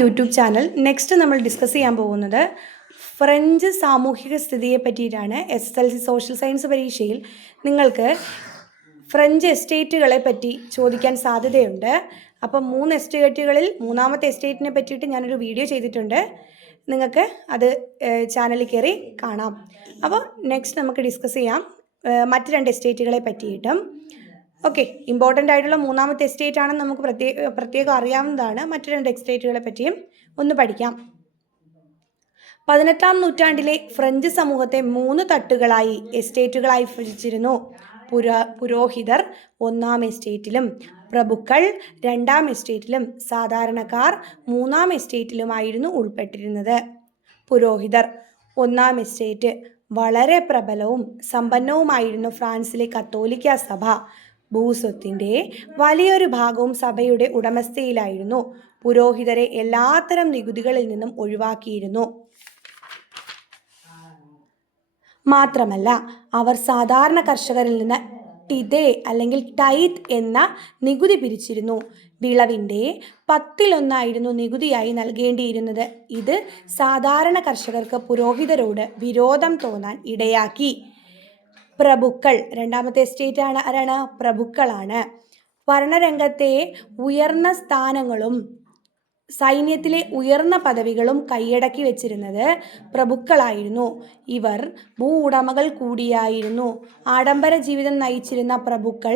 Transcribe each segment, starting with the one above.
YouTube channel. Next നമ്മൾ discuss ചെയ്യാൻ പോകുന്നത് ഫ്രഞ്ച് സാമൂഹിക സ്ഥിതിയെ പറ്റിയിട്ടാണ്. SSLC സോഷ്യൽ സയൻസ് പരീക്ഷയിൽ നിങ്ങൾക്ക് ഫ്രഞ്ച് എസ്റ്റേറ്റുകളെ പറ്റി ചോദിക്കാൻ സാധ്യതയുണ്ട്. അപ്പം 3 എസ്റ്റേറ്റുകളിൽ മൂന്നാമത്തെ എസ്റ്റേറ്റിനെ പറ്റിയിട്ട് ഞാനൊരു വീഡിയോ ചെയ്തിട്ടുണ്ട്. നിങ്ങൾക്ക് അത് ചാനലിൽ കയറി കാണാം. അപ്പോൾ നെക്സ്റ്റ് നമുക്ക് ഡിസ്കസ് ചെയ്യാം മറ്റ് 2 എസ്റ്റേറ്റുകളെ പറ്റിയിട്ടും. ഓക്കെ, ഇമ്പോർട്ടൻ്റ് ആയിട്ടുള്ള മൂന്നാമത്തെ എസ്റ്റേറ്റ് ആണെന്ന് നമുക്ക് പ്രത്യേകം അറിയാവുന്നതാണ്. മറ്റു 2 എസ്റ്റേറ്റുകളെ പറ്റിയും ഒന്ന് പഠിക്കാം. 18-ാം നൂറ്റാണ്ടിലെ ഫ്രഞ്ച് സമൂഹത്തെ 3 തട്ടുകളായി എസ്റ്റേറ്റുകളായി വിഭജിച്ചിരുന്നു. പുരോഹിതർ 1-ാം എസ്റ്റേറ്റിലും, പ്രഭുക്കൾ 2-ാം എസ്റ്റേറ്റിലും, സാധാരണക്കാർ 3-ാം എസ്റ്റേറ്റിലുമായിരുന്നു ഉൾപ്പെട്ടിരുന്നത്. പുരോഹിതർ 1-ാം എസ്റ്റേറ്റ് വളരെ പ്രബലവും സമ്പന്നവുമായിരുന്നു. ഫ്രാൻസിലെ കത്തോലിക്ക സഭ ഭൂസ്വത്തിൻ്റെ വലിയൊരു ഭാഗവും സഭയുടെ ഉടമസ്ഥയിലായിരുന്നു. പുരോഹിതരെ എല്ലാത്തരം നികുതികളിൽ നിന്നും ഒഴിവാക്കിയിരുന്നു. മാത്രമല്ല, അവർ സാധാരണ കർഷകരിൽ നിന്ന് ടിതേ അല്ലെങ്കിൽ ടൈത്ത് എന്ന നികുതി പിരിച്ചിരുന്നു. വിളവിൻ്റെ 1/10 നികുതിയായി നൽകേണ്ടിയിരുന്നത്. ഇത് സാധാരണ കർഷകർക്ക് പുരോഹിതരോട് വിരോധം തോന്നാൻ ഇടയാക്കി. പ്രഭുക്കൾ 2-ാമത്തെ എസ്റ്റേറ്റ് ആരാണ്? പ്രഭുക്കളാണ്. ഭരണരംഗത്തെ ഉയർന്ന സ്ഥാനങ്ങളും സൈന്യത്തിലെ ഉയർന്ന പദവികളും കൈയടക്കി വെച്ചിരുന്നത് പ്രഭുക്കളായിരുന്നു. ഇവർ ഭൂ ഉടമകൾ കൂടിയായിരുന്നു. ആഡംബര ജീവിതം നയിച്ചിരുന്ന പ്രഭുക്കൾ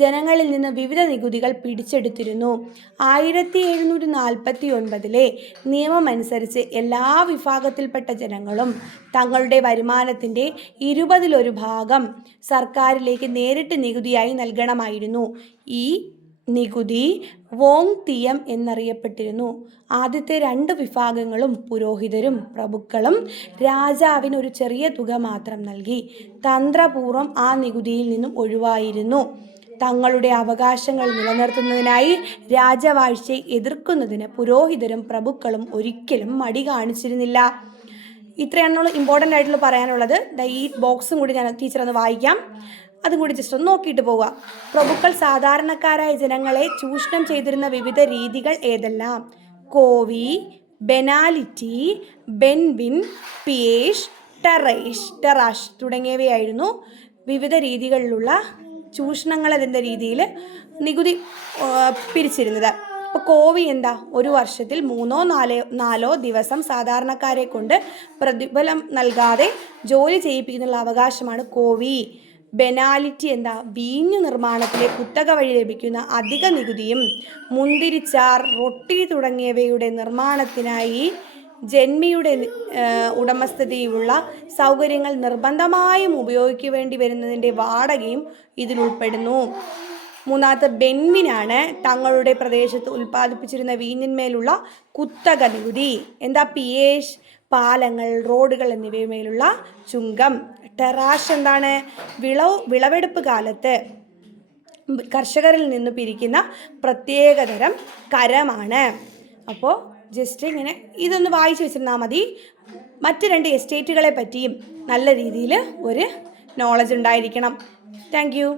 ജനങ്ങളിൽ നിന്ന് വിവിധ നികുതികൾ പിടിച്ചെടുത്തിരുന്നു. 1749 നിയമമനുസരിച്ച് എല്ലാ വിഭാഗത്തിൽപ്പെട്ട ജനങ്ങളും തങ്ങളുടെ വരുമാനത്തിൻ്റെ 1/20 ഭാഗം സർക്കാരിലേക്ക് നേരിട്ട് നികുതിയായി നൽകണമായിരുന്നു. ഈ നികുതി വോങ് തിയം എന്നറിയപ്പെട്ടിരുന്നു. ആദ്യത്തെ 2 വിഭാഗങ്ങളും, പുരോഹിതരും പ്രഭുക്കളും, രാജാവിന് ഒരു ചെറിയ തുക മാത്രം നൽകി തന്ത്രപൂർവ്വം ആ നികുതിയിൽ നിന്നും ഒഴിവായിരുന്നു. തങ്ങളുടെ അവകാശങ്ങൾ നിലനിർത്തുന്നതിനായി രാജവാഴ്ചയെ എതിർക്കുന്നതിന് പുരോഹിതരും പ്രഭുക്കളും ഒരിക്കലും മടി കാണിച്ചിരുന്നില്ല. ഇത്രയാണുള്ള ഇമ്പോർട്ടൻ്റ് ആയിട്ടുള്ള പറയാനുള്ളത്. ഈ ബോക്സും കൂടി ഞാൻ ടീച്ചർ ഒന്ന് വായിക്കാം. അതും കൂടി ജസ്റ്റ് ഒന്ന് നോക്കിയിട്ട് പോവുക. പ്രഭുക്കൾ സാധാരണക്കാരായ ജനങ്ങളെ ചൂഷണം ചെയ്തിരുന്ന വിവിധ രീതികൾ ഏതെല്ലാം? കോവി, ബെനാലിറ്റി, ബെൻവിൻ, പിയേഷ്, ടെറാഷ് തുടങ്ങിയവയായിരുന്നു വിവിധ രീതികളിലുള്ള ചൂഷണങ്ങളെന്ന രീതിയിൽ നികുതി പിരിച്ചിരുന്നത്. ഇപ്പോൾ കോവി എന്താ? ഒരു വർഷത്തിൽ 3-4 ദിവസം സാധാരണക്കാരെ കൊണ്ട് പ്രതിഫലം നൽകാതെ ജോലി ചെയ്യിപ്പിക്കുന്നുള്ള അവകാശമാണ് കോവി. ബെനാലിറ്റി എന്താ? വീഞ്ഞു നിർമ്മാണത്തിലെ കുത്തക വഴി ലഭിക്കുന്ന അധിക നികുതിയും മുന്തിരിച്ചാർ, റൊട്ടി തുടങ്ങിയവയുടെ നിർമ്മാണത്തിനായി ജന്മിയുടെ ഉടമസ്ഥതയിലുള്ള സൗകര്യങ്ങൾ നിർബന്ധമായും ഉപയോഗിക്കേണ്ടി വരുന്നതിൻ്റെ വാടകയും ഇതിലുൾപ്പെടുന്നു. 3-ാമത്തെ ബെൻവിനാണ്. തങ്ങളുടെ പ്രദേശത്ത് ഉൽപ്പാദിപ്പിച്ചിരുന്ന വീഞ്ഞിന്മേലുള്ള കുത്തക നികുതി. എന്താ? പിയേഷ് പാലങ്ങൾ, റോഡുകൾ എന്നിവയുമേലുള്ള ചുങ്കം. ടെറാഷ് എന്താണ്? വിളവെടുപ്പ് കാലത്ത് കർഷകരിൽ നിന്ന് പിരിക്കുന്ന പ്രത്യേകതരം കരമാണ്. അപ്പോൾ ജസ്റ്റ് ഇങ്ങനെ ഇതൊന്ന് വായിച്ചു വെച്ചിരുന്നാൽ മതി. മറ്റ് 2 എസ്റ്റേറ്റുകളെ പറ്റിയും നല്ല രീതിയിൽ ഒരു നോളജ് ഉണ്ടായിരിക്കണം. Thank you.